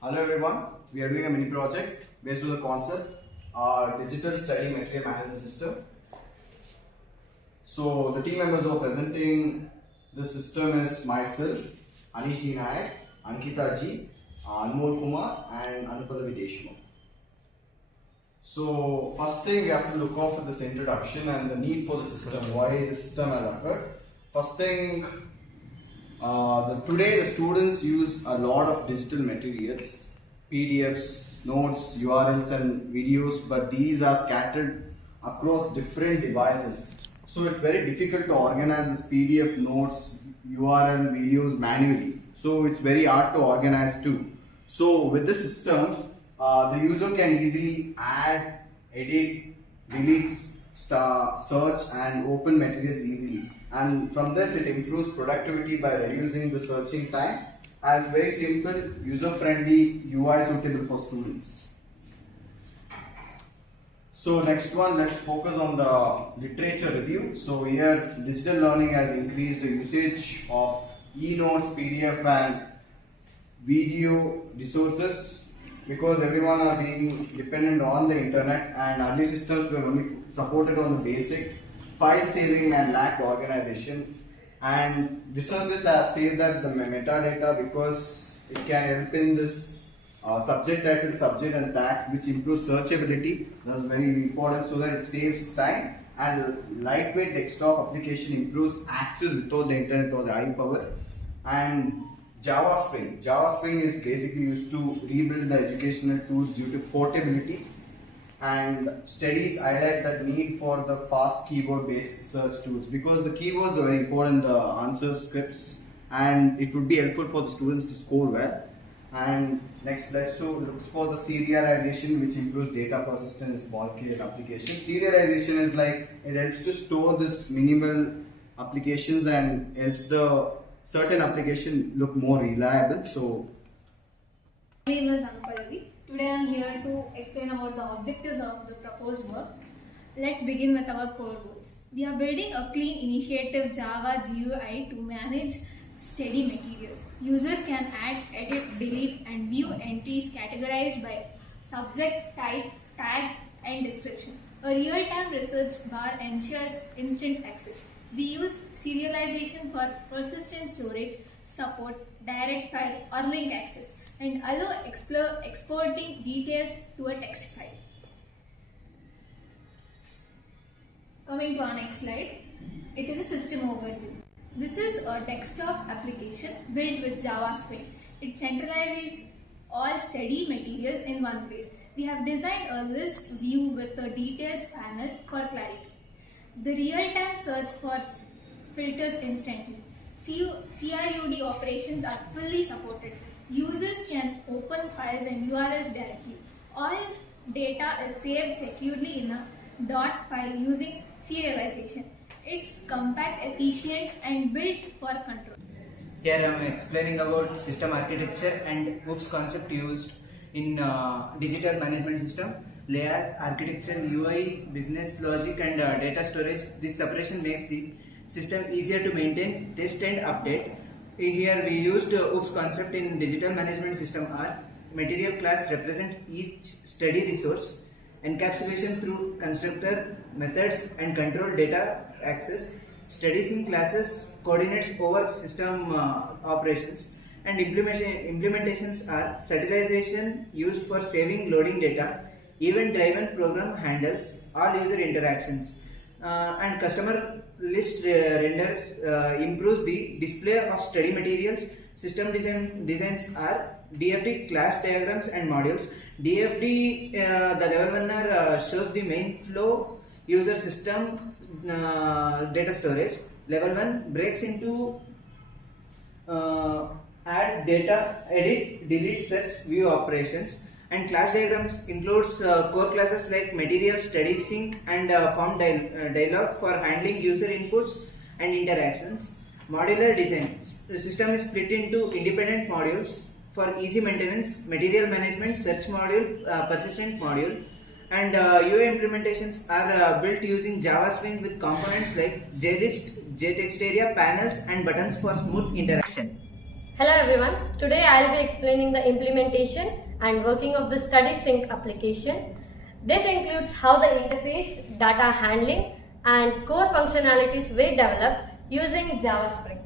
Hello everyone, we are doing a mini project based on the concept digital study material management system. So the team members who are presenting this system is myself, Anish D. Nayak, Ankita Ji, Anmol Kumar and Anupallavi Deshmukh. So first thing we have to look out for this introduction and the need for the system, why the system has occurred. First thing, today the students use a lot of digital materials, PDFs, notes, URLs and videos, but these are scattered across different devices. So it's very difficult to organize this PDF, notes, URL, videos manually. So it's very hard to organize too. So with this system, the user can easily add, edit, delete, search and open materials easily. And from this it improves productivity by reducing the searching time, and it's very simple, user-friendly UI suitable for students. So next one, let's focus on the literature review. So here digital learning has increased the usage of e-notes, PDF and video resources because everyone are being dependent on the internet, and early systems were only supported on the basic file saving and lack organization. And researchers have said that the metadata, because it can help in this subject title, subject and tags, which improves searchability. That's very important so that it saves time. And lightweight desktop application improves access without the internet or the high power. And Java Spring is basically used to rebuild the educational tools due to portability. And studies highlight the need for the fast keyboard based search tools because the keywords are very important, the answer scripts, and it would be helpful for the students to score well. And next, let's look for the serialization, which improves data persistence in small scale application. Serialization is like it helps to store this minimal applications and helps the certain application look more reliable. So my name is Anupallavi. Today I am here to explain about the objectives of the proposed work. Let's begin with our core goals. We are building a clean initiative Java GUI to manage study materials. User can add, edit, delete and view entries categorized by subject, type, tags and description. A real-time research bar ensures instant access. We use serialization for persistent storage, support direct file or link access, and allow exporting details to a text file. Coming to our next slide, it is a system overview. This is a desktop application built with Java Spring. It centralizes all study materials in one place. We have designed a list view with a details panel for clarity. The real-time search for filters instantly. CRUD operations are fully supported. Users can open files and URLs directly. All data is saved securely in a dot file using serialization. It's compact, efficient and built for control. Here I am explaining about system architecture and OOPS concept used in digital management system. Layout, architecture, UI, business logic and data storage. This separation makes the system easier to maintain, test and update. Here we used OOPS concept in digital management system are material class represents each study resource, encapsulation through constructor, methods and control data access, studies in classes, coordinates over system operations, and implementations are serialization used for saving loading data, event driven program handles all user interactions, and customer list renders improves the display of study materials. System designs are DFD class diagrams and modules. DFD the level 1 shows the main flow user system data storage. Level 1 breaks into add data, edit, delete, search, view operations. And class diagrams includes core classes like material, study sync and form dialog for handling user inputs and interactions. Modular design. The system is split into independent modules for easy maintenance, material management, search module, persistent module. And UI implementations are built using Java Spring with components like JList, JTextArea, panels and buttons for smooth interaction. Hello everyone, today I will be explaining the implementation and working of the StudySync application. This includes how the interface, data handling and core functionalities were developed using Java Spring.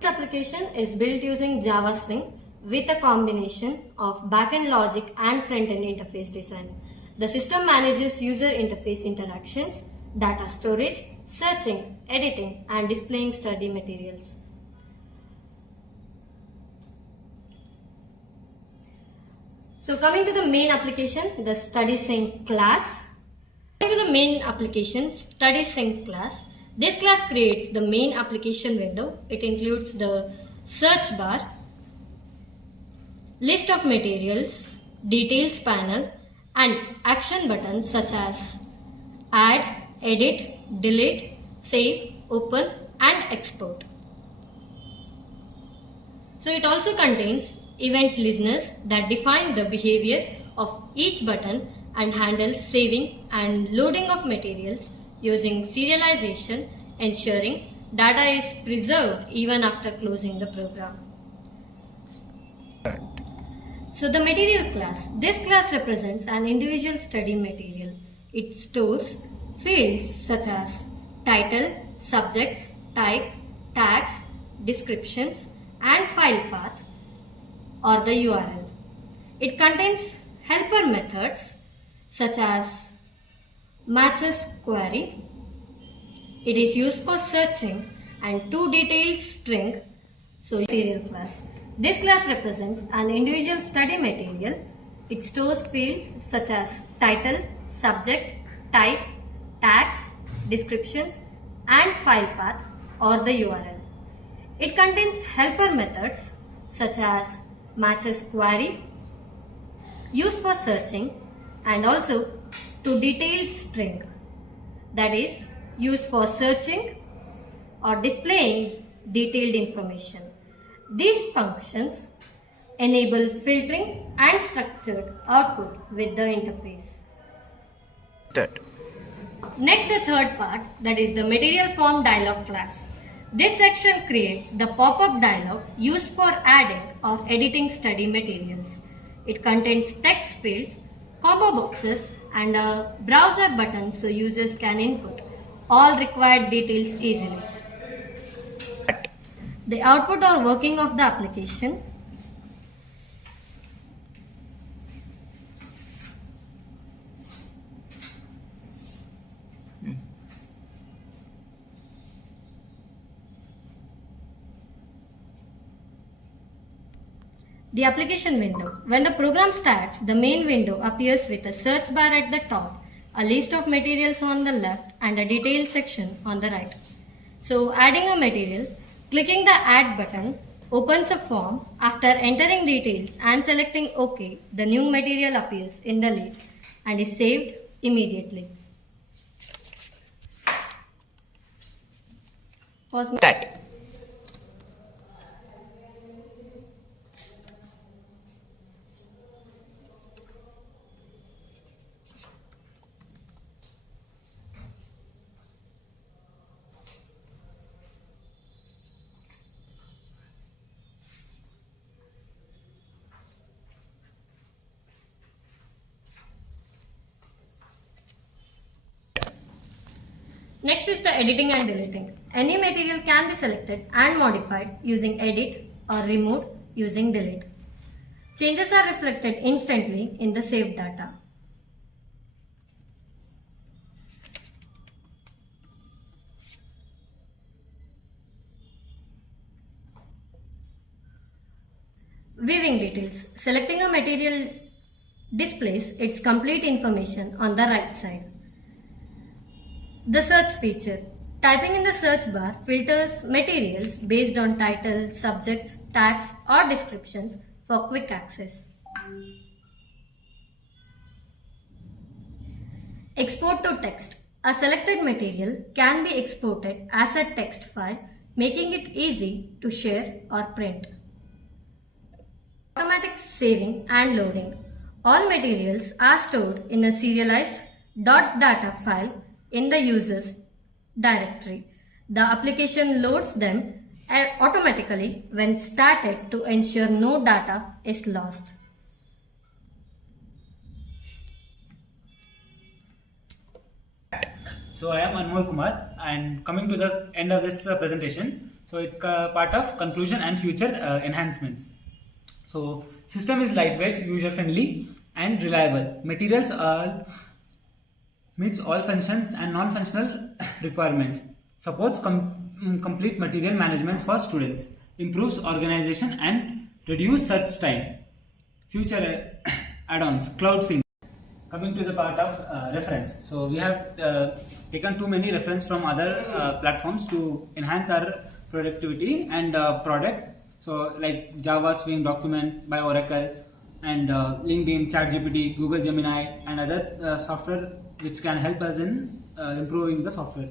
This application is built using Java Spring with a combination of backend logic and front-end interface design. The system manages user interface interactions, data storage, searching, editing and displaying study materials. So coming to the main application, the StudySync class. Coming to the main application, StudySync class. This class creates the main application window. It includes the search bar, list of materials, details panel and action buttons such as add, edit, delete, save, open and export. So it also contains event listeners that define the behavior of each button and handle saving and loading of materials using serialization, ensuring data is preserved even after closing the program. So the material class. This class represents an individual study material. It stores fields such as title, subjects, type, tags, descriptions and file path or the URL. It contains helper methods such as matches query. It is used for searching and toDetails string. So material class. This class represents an individual study material. It stores fields such as title, subject, type, tags, descriptions and file path or the URL. It contains helper methods such as matches query, used for searching and also toDetails string, that is used for searching or displaying detailed information. These functions enable filtering and structured output with the interface. Next, the third part, that is the material form dialog class. This section creates the pop-up dialog used for adding or editing study materials. It contains text fields, combo boxes and a browser button so users can input all required details easily. The output or working of the application. The application window. When the program starts, the main window appears with a search bar at the top, a list of materials on the left and a detail section on the right. So adding a material, clicking the add button opens a form. After entering details and selecting OK, the new material appears in the list and is saved immediately. Pause. Next is the editing and deleting. Any material can be selected and modified using edit or removed using delete. Changes are reflected instantly in the saved data. Viewing details. Selecting a material displays its complete information on the right side. The search feature. Typing in the search bar filters materials based on title, subjects, tags or descriptions for quick access. Export to text. A selected material can be exported as a text file, making it easy to share or print. Automatic saving and loading. All materials are stored in a serialized .data file in the user's directory. The application loads them automatically when started to ensure no data is lost. So I am Anmol Kumar, and coming to the end of this presentation, so it's part of conclusion and future enhancements. So system is lightweight, user friendly and reliable. Materials meets all functions and non-functional requirements. Supports complete material management for students. Improves organization and reduce search time. Future add-ons, cloud sync. Coming to the part of reference, so we have taken too many reference from other platforms to enhance our productivity and product. So like Java Swing Document by Oracle and LinkedIn, ChatGPT, Google Gemini and other software which can help us in improving the software.